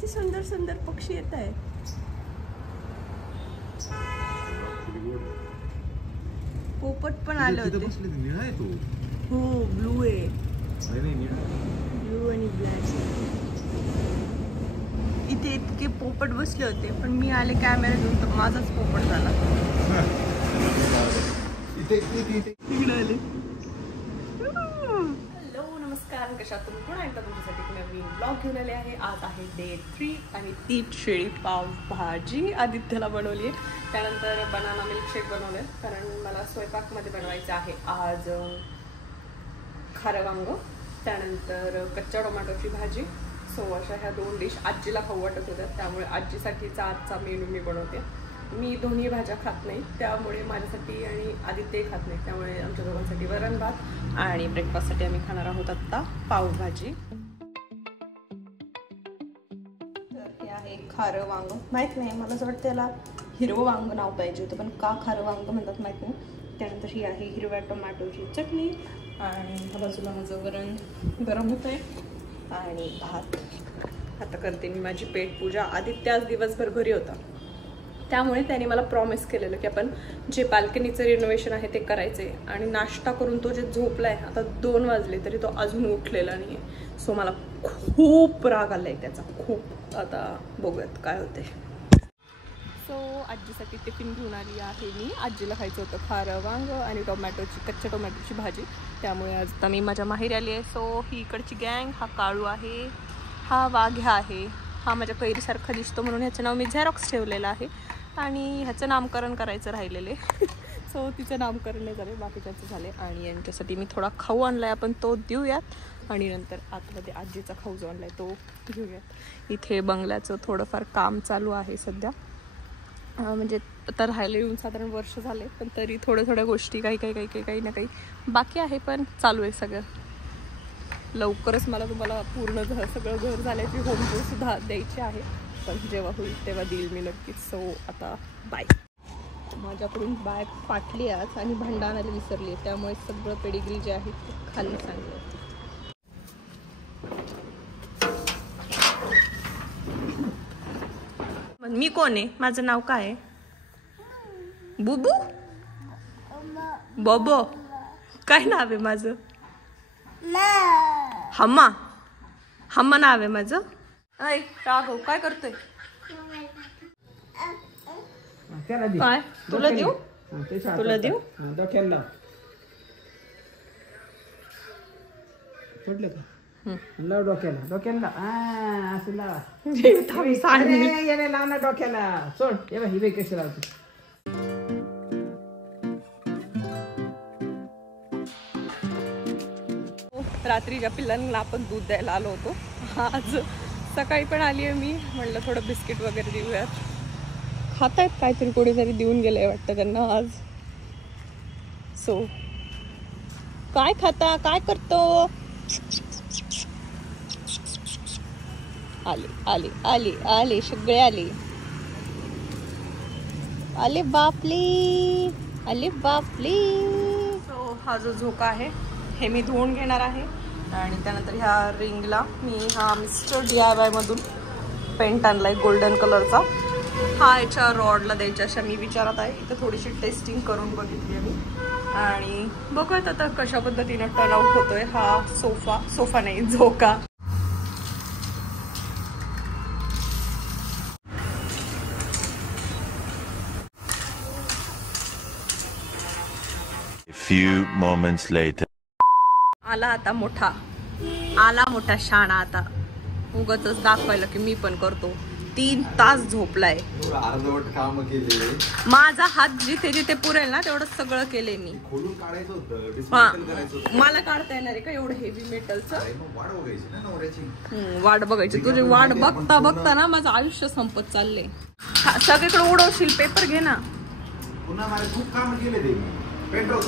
किती सुंदर सुंदर पक्षी येत आहे. पोपट पण आले होते. निळा आहे तो. हो ब्लू आहे. ब्लू आणि ब्लॅक. इथे इतके पोपट बसले होते पण मी आले कॅमेरा घेऊन तर माझाच पोपट झाला. तिकडे आले. हॅलो नमस्कार, कशा तुम्ही पुन्हा एकदा तुमच्यासाठी नवीन ब्लॉग घेऊन आले आहे. आज आहे डे 3 आणि ती शिळी पाव भाजी आदित्यला बनवली आहे. त्यानंतर बनाना मिल्कशेक बनवलं कारण मला स्वयंपाकमध्ये बनवायचं आहे आज खारं वांग, त्यानंतर कच्च्या टोमॅटोची भाजी. सो अशा ह्या 2 डिश आजीला खाऊ वाटत होत्या, त्यामुळे आजीसाठीचा आजचा मेनू मी बनवते. मी दोन्ही भाज्या खात नाही, त्यामुळे माझ्यासाठी आणि आदित्य खात नाही, त्यामुळे आमच्या दोघांसाठी वरण भात आणि ब्रेकफास्टसाठी आम्ही खाणार आहोत आत्ता पावभाजी. तर हे आहे खारं वांग. माहीत नाही, मला असं वाटतं त्याला हिरवं वांग नाव पाहिजे होतं, पण का खारं वांग म्हणतात माहीत नाही. त्यानंतर ही आहे हिरव्या टोमॅटोची चटणी आणि बाजूला माझं वरण गरम होतं आहे आणि भात. आता करते मी माझी पेटपूजा. आदित्य आज दिवसभर घरी होता, त्यामुळे त्याने मला प्रॉमिस केलेलं की आपण जे बाल्कनीचं रिनोव्हेशन आहे ते करायचे. आणि नाश्ता करून तो जे झोपलाय, आता 2 वाजले तरी तो अजून उठलेला नाही आहे. सो मला खूप राग आलाय त्याचा, खूप. आता बघूयात काय होते. सो आजीसाठी टिफिन घेऊन आली आहे मी. आजीला खायचं होतं खारं वांग आणि कच्च्या टोमॅटोची भाजी, त्यामुळे आज आता मी माझ्या माहेरी आली आहे. सो ही इकडची गँग. हा काळू आहे, हा वाघ्या आहे, हा माझ्या कैरीसारखा दिसतो म्हणून ह्याचं नाव मी झेरॉक्स ठेवलेलं आहे. आणि ह्याचं नामकरण करायचं राहिलेले सो तिचं नामकरण नाही झाले, बाकीच्याचं झाले. आणि यांच्यासाठी मी थोडा खाऊ आणलाय, आपण तो देऊयात आणि नंतर आतमध्ये आजीचा खाऊ जो आणलाय तो घेऊयात. इथे बंगल्याचं थोडंफार काम चालू आहे सध्या, म्हणजे आता राहायला येऊन साधारण वर्ष झाले, पण तरी थोड्या गोष्टी काही ना काही बाकी आहे, पण चालू आहे सगळं. लवकरच मला तुम्हाला पूर्ण सगळं घर झाल्याची होम टूर सुद्धा द्यायची आहे, पण जेव्हा होईल तेव्हा देईल मी नक्कीच. सो आता बाय. माझ्याकडून बॅग फाटली आज आणि भांडं आणायला विसरली, त्यामुळे सगळं पेडिग्री जे आहे ते खाली सांगलं. मी कोण आहे? माझं नाव काय आहे? बुबू? बबो? काय नाव आहे माझं? हम्मा. हम्मा नाव आहे माझं. ऐ राघव काय करतोय? काय तुला देऊ? तुला देऊ? डोक्याला पडलं का? लाव डोक्याला असं लावा. याने लाव ना डोक्याला. सोड. हे बघ ही कशी लावते. रात्रीच्या पिल्लांना आपण दूध द्यायला आलो होतो. आज सकाळी पण आली आहे मी, म्हणलं थोडं बिस्किट वगैरे देऊयात. खातायत काहीतरी, कोणीतरी देऊन गेलंय वाटतं त्यांना आज. सो काय खाता, काय करतो? आले सगळे आले बापले. सो हा जो झोका आहे हे मी धुवून घेणार आहे. आणि त्यानंतर ह्या रिंगला मी हा मिस्टर DIY मधून पेंट आणलाय गोल्डन कलरचा. हा याच्या रॉडला द्यायच्या अशा मी विचारात आहे. इथं थोडीशी टेस्टिंग करून बघितली आहे मी आणि बघूयात आता कशा पद्धतीने टर्न आउट होतोय हा सोफा नाही झोका. Few moments later. आला मोठा शाणा. आता उगाचच दाखवायला की मी पण करतो. 3 तास झोपलाय. अर्धवट काम केले. माझा हात जिथे पुरेल ना तेवढं सगळं केलंय मी. खोलून काढायचं होतं. मला काढता येणार आहे का एवढं हेवी मेटलचं? वाट बघायची ना नवऱ्याची. वाट बघायची. तुझी वाट बघता ना माझं आयुष्य संपत चाललंय. सगळीकडे उडवशील. पेपर घे ना. पुन्हा मला खूप काम केले ते. पेट्रोल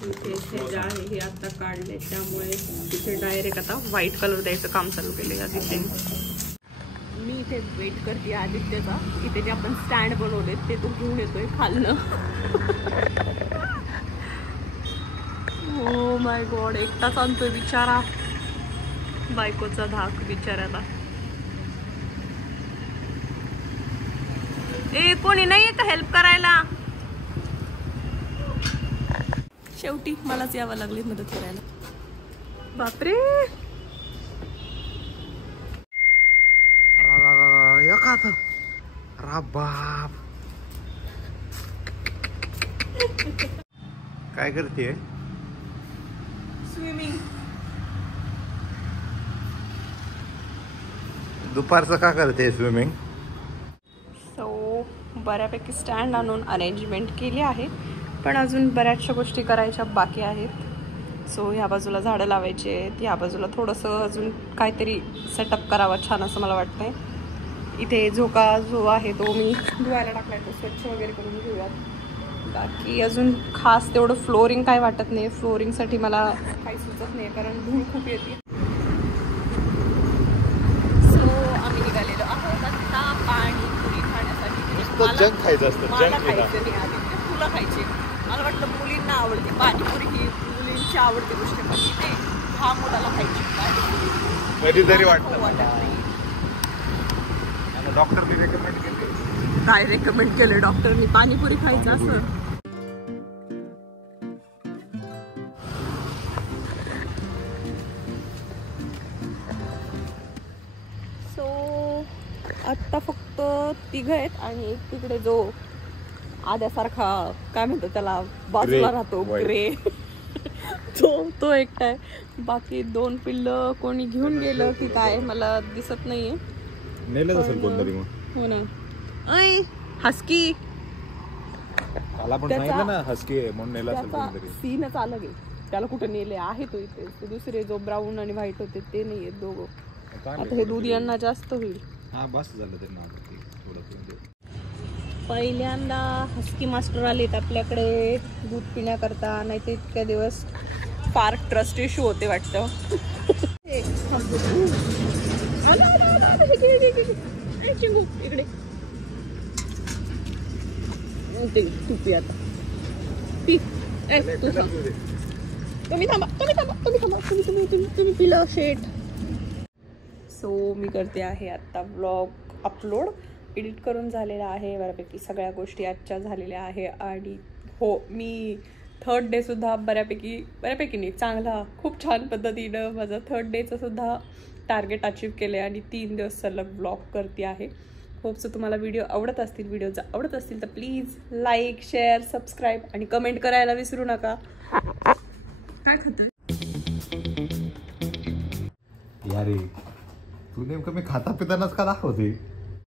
इथे जे आहे हे आता काढले, त्यामुळे तिथे डायरेक्ट आता व्हाईट कलर द्यायचं काम चालू केलंय आदित्य. मी इथे वेट करते आदित्यचा. इथे जे आपण स्टँड बनवले ते तो घेऊन येतोय खालनं. हो माय गॉड, एकटाच आणतोय बिचारा, बायकोचा धाक बिचाऱ्याला. ए कोणी नाहीये का हेल्प करायला? शेवटी मलाच यावं लागली मदत करायला. बापरे, बाप काय करते? स्विमिंग. दुपारचं का करते स्विमिंग? सो बऱ्यापैकी स्टँड आणून अरेंजमेंट केली आहे, पण अजून बऱ्याचशा गोष्टी करायच्या बाकी आहेत. सो ह्या बाजूला झाडं लावायची आहेत, ह्या बाजूला थोडंसं अजून काहीतरी सेटअप करावं छान असं मला वाटतंय. इथे झोका जो आहे तो मी धुवायला टाकलाय, तो स्वच्छ वगैरे करून घेऊयात. बाकी अजून खास तेवढं फ्लोरिंग काय वाटत नाही. फ्लोरिंगसाठी मला काही सुचत नाही कारण धूळ खूप येते. सो आम्ही निघालेलो आहोत आता पाणीपुरी खाण्यासाठी. जंक खायचं असतं, मला जंक खायचं नाही आधी, तुला खायचे. मला वाटलं मुलींना आवडते पाणीपुरी, ही मुलींची आवडती गोष्ट, पण इथे हा मुलाला खायची पाणीपुरी कधीतरी वाटत नाही. डॉक्टरनी रेकमेंड केले. काय रेकमेंड केलं डॉक्टरनी? पाणीपुरी खायचं असं. सो आत्ता फक्त तिघ आहेत आणि एक तिकडे जो आद्यासारखा काय म्हणतो त्याला बाजूला राहतो ग्रे तो एकटा आहे. बाकी 2 पिल्लं कोणी घेऊन गेलं की काय मला दिसत नाहीये. नेलं असेल कोणतरी मग. हो ना. ऐ हस्की, मला पण सांगितलं ना हस्की आहे म्हणून नेलं असेल कोणतरी. सीनच अलग आहे. त्याला कुठं नेले आहे तो इथे. ते दुसरे जो ब्राऊन आणि व्हाईट होते ते नाही आहेत दोघं. आता हे दूध यांना जास्त होईल. हा बस झालं त्यांना थोडं. पहिल्यांदा हस्की मास्टर आलेत आपल्याकडे दूध पिण्याकरता, नाही तर इतक्या दिवस फार ट्रस्ट इश्यू होते वाटतं. इकडे पी आता, पी. तुम्ही थांबा, तुम्ही पिलं शेट. सो मी करते आहे आता व्लॉग अपलोड. एडिट करून झालेला आहे बऱ्यापैकी, सगळ्या गोष्टी आजच्या झालेल्या आहे. आणि हो, मी 3rd डे सुद्धा बऱ्यापैकी नाही, चांगला खूप छान पद्धतीनं माझं 3rd डेचं सुद्धा टार्गेट अचीव केले आणि 3 दिवस सलग ब्लॉग करते आहे. होपसो तुम्हाला व्हिडिओ आवडत असतील. व्हिडिओ जर आवडत असतील तर प्लीज लाईक, शेअर, सबस्क्राईब आणि कमेंट करायला विसरू नका. काय खातोय यारे तू नेमकं मी खाता पितानाच का दाखवते?